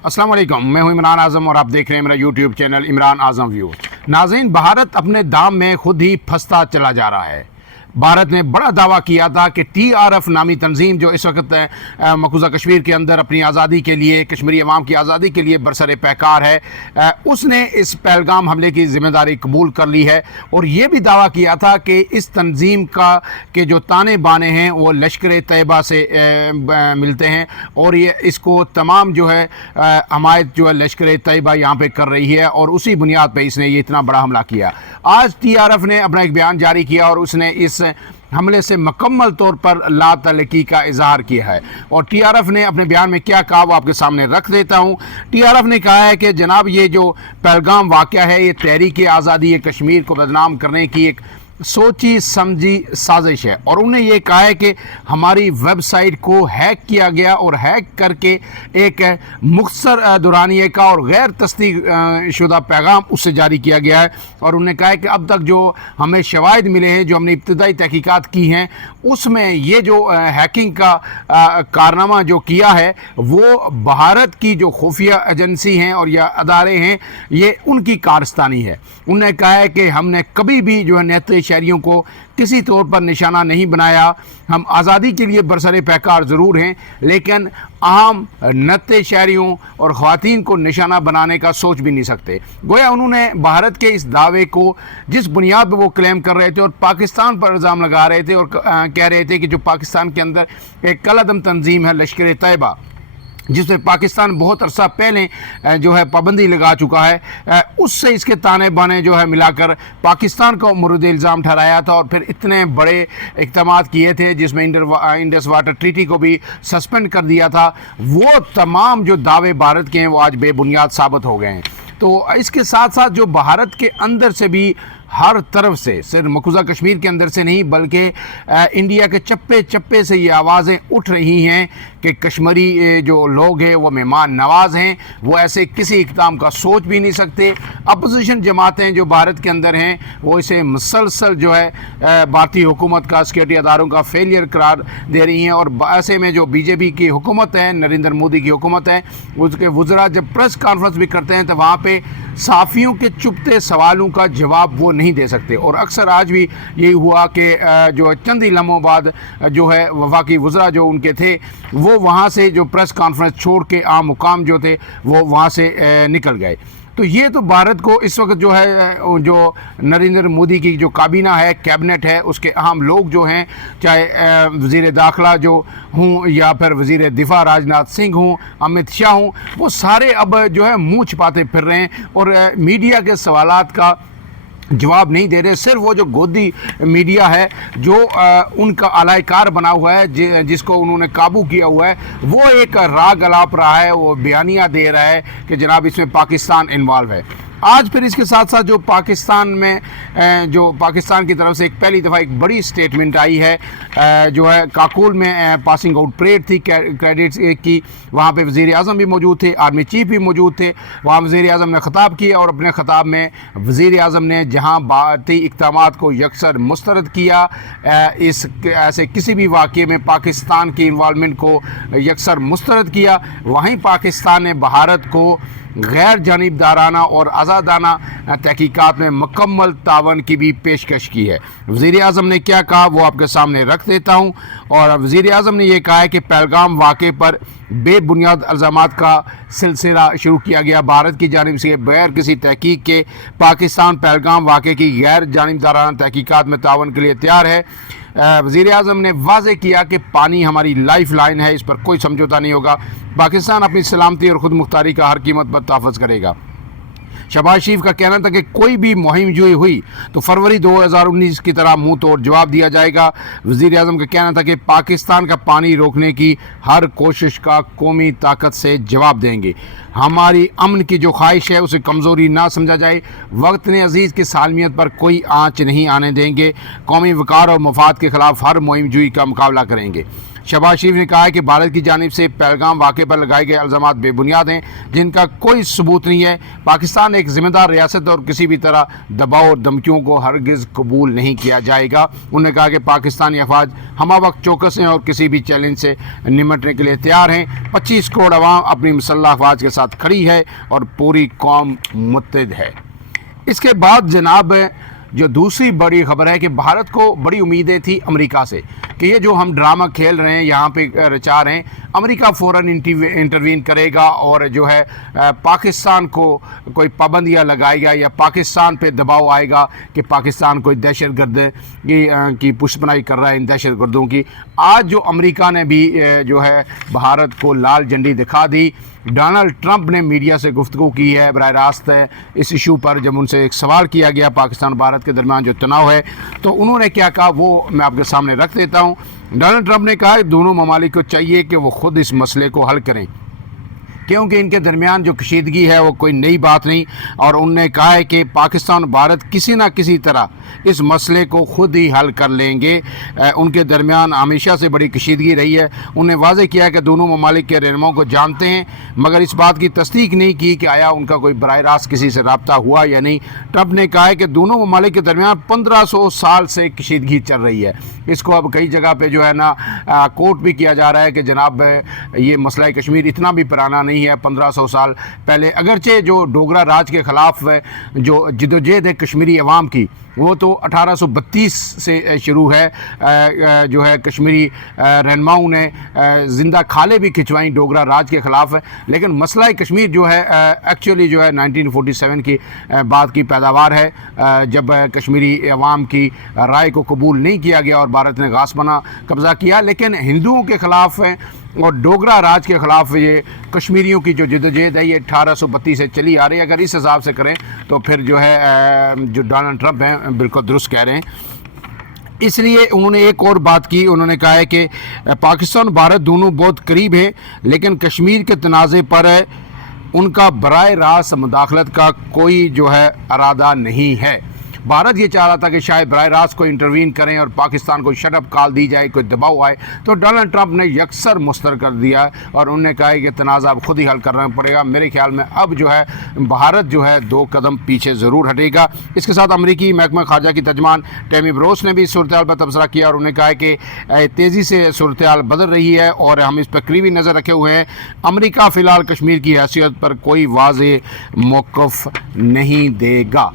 अस्सलाम वालेकुम, मैं हूं इमरान आज़म और आप देख रहे हैं मेरा यूट्यूब चैनल इमरान आज़म व्यू। नाज़रीन, भारत अपने दाम में खुद ही फंसता चला जा रहा है। भारत ने बड़ा दावा किया था कि TRF नामी तंजीम जो इस वक्त मकबूजा कश्मीर के अंदर अपनी आज़ादी के लिए, कश्मीरी अवाम की आज़ादी के लिए बरसर पैकार है, उसने इस पहलगाम हमले की ज़िम्मेदारी कबूल कर ली है। और ये भी दावा किया था कि इस तंजीम के जो ताने बाने हैं वो लश्कर तैयबा से मिलते हैं और ये इसको तमाम जो है हमायत जो है लश्कर तैयबा यहाँ पे कर रही है और उसी बुनियाद पे इसने ये इतना बड़ा हमला किया। आज TRF ने अपना एक बयान जारी किया और उसने इस हमले से मुकम्मल तौर पर लातल्लुकी का इजहार किया है। और TRF ने अपने बयान में क्या कहा वो आपके सामने रख देता हूँ। TRF ने कहा है कि जनाब ये जो पहलगाम वाक़या है ये तहरीक आज़ादी कश्मीर को बदनाम करने की एक सोची समझी साजिश है। और उन्होंने ये कहा है कि हमारी वेबसाइट को हैक किया गया और हैक करके एक मुख्तसर दुरानिये का और गैर तस्दीक शुदा पैगाम उससे जारी किया गया है। और उन्होंने कहा है कि अब तक जो हमें शवाहिद मिले हैं, जो हमने इब्तदाई तहकीकात की हैं, उसमें ये जो हैकिंग का कारनामा जो किया है वो भारत की जो खुफिया एजेंसी हैं और या अदारे हैं ये उनकी कारस्तानी है। उन्होंने कहा है कि हमने कभी भी जो है नेते शहरियों को किसी तौर पर निशाना नहीं बनाया। हम आज़ादी के लिए बरसरे पैकार ज़रूर हैं लेकिन आम नत्ते शहरियों और ख़वातीन को निशाना बनाने का सोच भी नहीं सकते। गोया उन्होंने भारत के इस दावे को जिस बुनियाद पर वो क्लेम कर रहे थे और पाकिस्तान पर इल्ज़ाम लगा रहे थे और कह रहे थे कि जो पाकिस्तान के अंदर एक कलअदम तंजीम है लश्कर तैयबा, जिसमें पाकिस्तान बहुत अरसा पहले जो है पाबंदी लगा चुका है, उससे इसके ताने बाने जो है मिलाकर पाकिस्तान को मुर्द इल्ज़ाम ठहराया था और फिर इतने बड़े इक़दाम किए थे जिसमें इंडस वाटर ट्रीटी को भी सस्पेंड कर दिया था। वो तमाम जो दावे भारत के हैं वो आज बेबुनियाद साबित हो गए हैं। तो इसके साथ साथ जो भारत के अंदर से भी हर तरफ से, सिर्फ मकबूजा कश्मीर के अंदर से नहीं बल्कि इंडिया के चप्पे चप्पे से ये आवाज़ें उठ रही हैं कि कश्मीरी जो लोग हैं वो मेहमान नवाज हैं, वो ऐसे किसी इक़दाम का सोच भी नहीं सकते। अपोजिशन जमातें जो भारत के अंदर हैं वो इसे मुसलसल जो है भारतीय हुकूमत का, सिक्योरिटी अदारों का फेलियर करार दे रही हैं। और ऐसे में जो BJP की हुकूमत है, नरेंद्र मोदी की हुकूमत है, उसके वज़रा जब प्रेस कॉन्फ्रेंस भी करते हैं तो वहाँ पे सहाफ़ियों के चुपते सवालों का जवाब वो नहीं दे सकते। और अक्सर आज भी यही हुआ कि जो चंद ही लम्हों बाद जो है वफाकी वज़रा जो उनके थे वो वहाँ से जो प्रेस कॉन्फ्रेंस छोड़ के आम मुकाम जो थे वो वहाँ से निकल गए। तो ये तो भारत को इस वक्त जो है जो नरेंद्र मोदी की जो काबीना है, कैबिनेट है, उसके अहम लोग जो हैं, चाहे वज़ीर दाखिला जो हूँ या फिर वज़ीर दिफा राजनाथ सिंह हूँ, अमित शाह हूँ, वो सारे अब जो है मुँह छिपाते फिर रहे हैं और मीडिया के सवालात का जवाब नहीं दे रहे। सिर्फ वो जो गोदी मीडिया है जो उनका अलायकार बना हुआ है, जिसको उन्होंने काबू किया हुआ है, वो एक राग अलाप रहा है, वो बयानिया दे रहा है कि जनाब इसमें पाकिस्तान इन्वॉल्व है। आज फिर इसके साथ साथ जो पाकिस्तान में जो पाकिस्तान की तरफ से एक पहली दफ़ा एक बड़ी स्टेटमेंट आई है, जो है काकुल में पासिंग आउट परेड थी कैडेट्स की, वहाँ पे वज़ीर आज़म भी मौजूद थे, आर्मी चीफ भी मौजूद थे। वहाँ वज़ीर आज़म ने ख़िताब किया और अपने ख़िताब में वज़ीर आज़म ने जहाँ भारतीय इक़दामात को यकसर मुस्तरद किया, इस ऐसे किसी भी वाक़े में पाकिस्तान की इन्वॉल्वमेंट को यकसर मुस्तरद किया, वहीं पाकिस्तान ने भारत को गैर जानिबदाराना और आज़ादाना तहकीकात में मुकम्मल तावन की भी पेशकश की है। वज़ीर आज़म ने क्या कहा वो आपके सामने रख देता हूँ। और वज़ीर आज़म ने यह कहा है कि पहलगाम वाक़े पर बेबुनियाद इल्ज़ामात का सिलसिला शुरू किया गया भारत की जानिब से बगैर किसी तहकीक के। पाकिस्तान पहलगाम वाक़े की गैर जानिबदाराना तहकीकात में तावन के लिए तैयार है। वज़ीर आज़म ने वाज़े किया कि पानी हमारी लाइफ लाइन है, इस पर कोई समझौता नहीं होगा। पाकिस्तान अपनी सलामती और ख़ुद मुख्तारी का हर कीमत पर तहफ़्फ़ुज़ करेगा। शहबाज शरीफ का कहना था कि कोई भी मुहिम जोई हुई तो फरवरी 2019 की तरह मुंह तोड़ जवाब दिया जाएगा। वज़ीर आज़म का कहना था कि पाकिस्तान का पानी रोकने की हर कोशिश का कौमी ताकत से जवाब देंगे। हमारी अमन की जो ख्वाहिश है उसे कमज़ोरी ना समझा जाए। वक्त ने अजीज़ की सालमियत पर कोई आँच नहीं आने देंगे। कौमी वक़ार और मफाद के ख़िलाफ़ हर मुहिम जोई का मुकाबला करेंगे। शहबाज शरीफ ने कहा है कि भारत की जानिब से पहलगाम वाक़े पर लगाए गए इल्ज़ामात बेबुनियाद हैं, जिनका कोई सबूत नहीं है। पाकिस्तान एक ज़िम्मेदार रियासत और किसी भी तरह दबाव और धमकियों को हरगिज़ कबूल नहीं किया जाएगा। उन्होंने कहा कि पाकिस्तानी अफवाज हमावक्त चौकस हैं और किसी भी चैलेंज से निमटने के लिए तैयार हैं। 25 करोड़ अवाम अपनी मुसल्लह अफवाज के साथ खड़ी है और पूरी कौम मुत्तहिद है। इसके बाद जनाब जो दूसरी बड़ी खबर है कि भारत को बड़ी उम्मीदें थी अमेरिका से कि ये जो हम ड्रामा खेल रहे हैं, यहाँ पे रचा रहे हैं, अमेरिका फ़ौरन इंटरवीन करेगा और जो है पाकिस्तान को कोई पाबंदियाँ लगाएगा या पाकिस्तान पे दबाव आएगा कि पाकिस्तान कोई दहशतगर्द की पुष्पनाई कर रहा है इन दहशतगर्दों की। आज जो अमेरिका ने भी जो है भारत को लाल झंडी दिखा दी। डोनाल्ड ट्रंप ने मीडिया से गुफ्तगू की है बराह रास्त इस इशू पर, जब उनसे एक सवाल किया गया पाकिस्तान भारत के दरमियान जो तनाव है, तो उन्होंने क्या कहा वो मैं आपके सामने रख देता हूँ। डोनाल्ड ट्रंप ने कहा दोनों ममालिक को चाहिए कि वो खुद इस मसले को हल करें, क्योंकि इनके दरमियान जो कशीदगी है वो कोई नई बात नहीं। और उनने कहा है कि पाकिस्तान और भारत किसी न किसी तरह इस मसले को खुद ही हल कर लेंगे। उनके दरमियान हमेशा से बड़ी कशीदगी रही है। उन्हें वाज़ेह किया कि दोनों ममालिक के रहनुमाओं को जानते हैं, मगर इस बात की तस्दीक नहीं की कि आया उनका कोई बराह रास्त किसी से रब्ता हुआ या नहीं। ट्रंप ने कहा है कि दोनों ममालिक के दरमियान 1500 साल से कशीदगी चल रही है। इसको अब कई जगह पे जो है ना कोर्ट भी किया जा रहा है कि जनाब ये मसला कश्मीर इतना भी पुराना नहीं है, 1500 साल पहले। अगरचे जो डोगरा राज के ख़िलाफ़ जो जिदोजहद है कश्मीरी अवाम की, वो तो 1832 से शुरू है। जो है कश्मीरी रहनुमाओं ने ज़िंदा खाले भी खिंचवाई डोगरा राज के ख़िलाफ़, लेकिन मसला कश्मीर जो है एक्चुअली जो है 1947 की बाद की पैदावार है, जब कश्मीरी अवाम की राय को कबूल नहीं किया गया और भारत ने गासबाना कब्ज़ा किया। लेकिन हिंदुओं के ख़िलाफ़ और डोगरा राज के ख़िलाफ़ ये कश्मीरियों की जो जदोजहद है ये 1832 से चली आ रही है। अगर इस हिसाब से करें तो फिर जो है जो डोनाल्ड ट्रंप हैं बिल्कुल दुरुस्त कह रहे हैं। इसलिए उन्होंने एक और बात की, उन्होंने कहा है कि पाकिस्तान और भारत दोनों बहुत करीब हैं, लेकिन कश्मीर के तनाज़े पर उनका बराह रास्त मुदाखलत का कोई जो है इरादा नहीं है। भारत ये चाह रहा था कि शायद बराह रास्त को इंटरवीन करें और पाकिस्तान को शट अप कॉल दी जाए, कोई दबाव आए, तो डोनाल्ड ट्रंप ने यकसर मुस्तर कर दिया और उन्होंने कहा कि तनाज़ा अब खुद ही हल करना पड़ेगा। मेरे ख्याल में अब जो है भारत जो है 2 कदम पीछे ज़रूर हटेगा। इसके साथ अमरीकी महकमा खारजा की तर्जमान टैमी ब्रोस ने भी सूरत हाल पर तबसरा किया और उन्होंने कहा कि तेज़ी से सूरत हाल बदल रही है और हम इस पर करीबी नज़र रखे हुए हैं। अमरीका फ़िलहाल कश्मीर की हैसियत पर कोई वाज़ेह मौक़िफ़ नहीं देगा।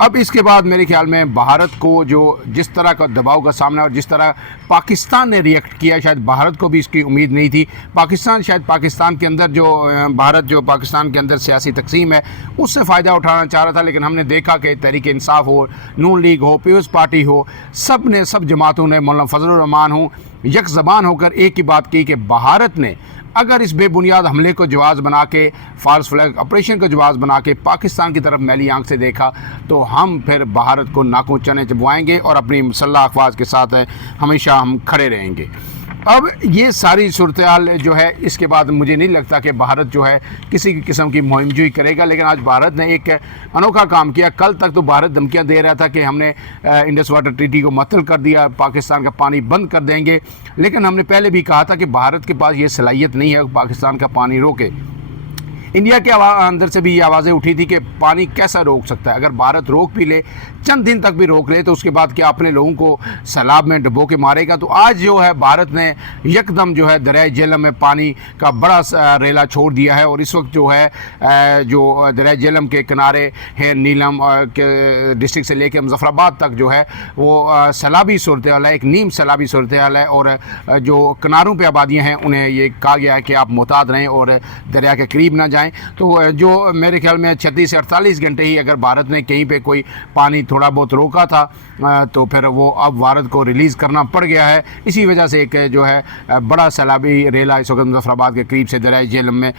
अब इसके बाद मेरे ख्याल में भारत को जो जिस तरह का दबाव का सामना और जिस तरह पाकिस्तान ने रिएक्ट किया, शायद भारत को भी इसकी उम्मीद नहीं थी। पाकिस्तान के अंदर जो भारत जो पाकिस्तान के अंदर सियासी तकसीम है उससे फ़ायदा उठाना चाह रहा था, लेकिन हमने देखा कि तहरीक इंसाफ हो, नून लीग हो, पीपल्स पार्टी हो, सब जमातों ने, मौलाना फजलुर रहमान हो, यक ज़बान होकर एक ही बात की कि भारत ने अगर इस बेबुनियाद हमले को जवाज़ बना के, फॉल्स फ्लैग ऑपरेशन को जवाज़ बना के पाकिस्तान की तरफ मैली आंख से देखा, तो हम फिर भारत को नाकों चने चबवाएंगे और अपनी मुसल्लह अफवाज के साथ हमेशा हम खड़े रहेंगे। अब ये सारी सूरत हाल जो है, इसके बाद मुझे नहीं लगता कि भारत जो है किसी किस्म की मुहिमजोई करेगा, लेकिन आज भारत ने एक अनोखा काम किया। कल तक तो भारत धमकियां दे रहा था कि हमने इंडस वाटर ट्रीटी को मुअत्तल कर दिया, पाकिस्तान का पानी बंद कर देंगे, लेकिन हमने पहले भी कहा था कि भारत के पास ये सलाहियत नहीं है पाकिस्तान का पानी रोके। इंडिया के अंदर से भी ये आवाज़ें उठी थी कि पानी कैसा रोक सकता है, अगर भारत रोक भी ले, चंद दिन तक भी रोक ले, तो उसके बाद क्या अपने लोगों को सैलाब में डुबो के मारेगा। तो आज जो है भारत ने यकदम जो है दरियाए झेलम में पानी का बड़ा रेला छोड़ दिया है और इस वक्त जो है जो दरियाए झेलम के किनारे है, नीलम के डिस्ट्रिक्ट से लेकर मुजफ्फराबाद तक जो है वो सैलाबी सूरत हाल है, एक नीम सैलाबी सूरत हाल है। और जो किनारों पर आबादियाँ हैं उन्हें ये कहा गया है कि आप मोहतात रहें और दरिया के करीब ना जाएँ। तो जो मेरे ख्याल में 36 से 48 घंटे ही अगर भारत ने कहीं पे कोई पानी थोड़ा बहुत रोका था तो फिर वो अब भारत को रिलीज़ करना पड़ गया है। इसी वजह से एक जो है बड़ा सैलाबी रेला इस वक्त मुजफ्फराबाद के करीब से दरियाए झेलम में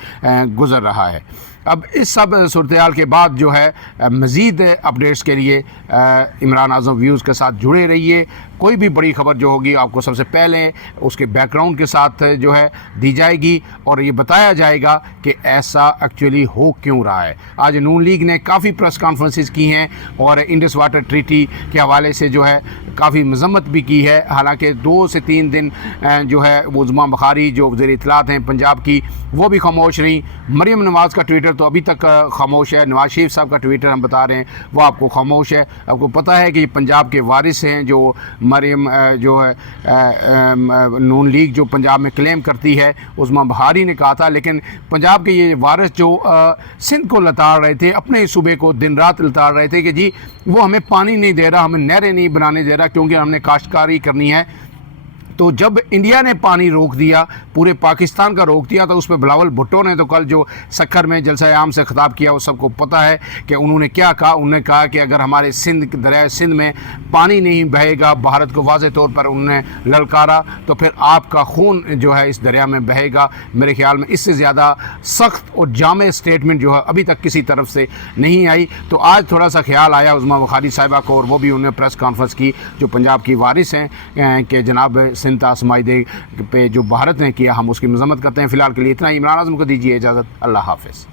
गुजर रहा है। اب اس سب صورتحال کے بعد جو ہے مزید اپڈیٹس کے لیے عمران اعظم ویوز کے ساتھ جڑے رہیے. کوئی بھی بڑی خبر جو ہوگی آپ کو سب سے پہلے اس کے بیک گراؤنڈ کے ساتھ جو ہے دی جائے گی اور یہ بتایا جائے گا کہ ایسا ایکچولی ہو کیوں رہا ہے. آج نون لیگ نے کافی پریس کانفرنسز کی ہیں اور انڈس واٹر ٹریٹی کے حوالے سے جو ہے کافی مذمت بھی کی ہے. حالانکہ 2 سے 3 دن جو ہے وہ عظمیٰ بخاری جو وزیر اطلاعات ہیں پنجاب کی وہ بھی خاموش رہیں. مریم نواز کا ٹویٹر تو ابھی تک خاموش ہے. نواز شریف صاحب کا ٹویٹر ہم بتا رہے ہیں وہ آپ کو خاموش ہے. آپ کو پتہ ہے کہ یہ پنجاب کے وارث ہیں جو مریم جو ہے نون لیگ جو پنجاب میں کلیم کرتی ہے عظمیٰ بخاری نے کہا تھا. لیکن پنجاب کے یہ وارث جو سندھ کو لتاڑ رہے تھے, اپنے صوبے کو دن رات لتاڑ رہے تھے کہ جی وہ ہمیں پانی نہیں دے رہا, ہمیں نہریں نہیں بنانے دے رہا کیونکہ ہم نے کاشتکاری کرنی ہے. تو جب انڈیا نے پانی روک دیا, پورے پاکستان کا روک دیا, تو اس پہ بلاول بھٹو نے تو کل جو سکھر میں جلسہ عام سے خطاب کیا وہ سب کو پتہ ہے کہ انہوں نے کیا کہا. انہوں نے کہا کہ اگر ہمارے دریائے سندھ میں پانی نہیں بہے گا, بھارت کو واضح طور پر انہوں نے للکارا, تو پھر آپ کا خون جو ہے اس دریا میں بہے گا. میرے خیال میں اس سے زیادہ سخت اور جامع اسٹیٹمنٹ جو ہے ابھی تک کسی طرف سے نہیں آئی. تو آج تھوڑا سا خیال آیا عظمیٰ بخاری صاحبہ کو, اور وہ بھی انہوں نے پریس کانفرنس کی جو پنجاب کی وارث ہیں کہ جناب سنتاس معاہدے پہ جو بھارت نے کیا ہم اس کی مذمت کرتے ہیں. فی الحال کے لیے اتنا ہی. عمران اعظم کو دیجیے اجازت. اللہ حافظ.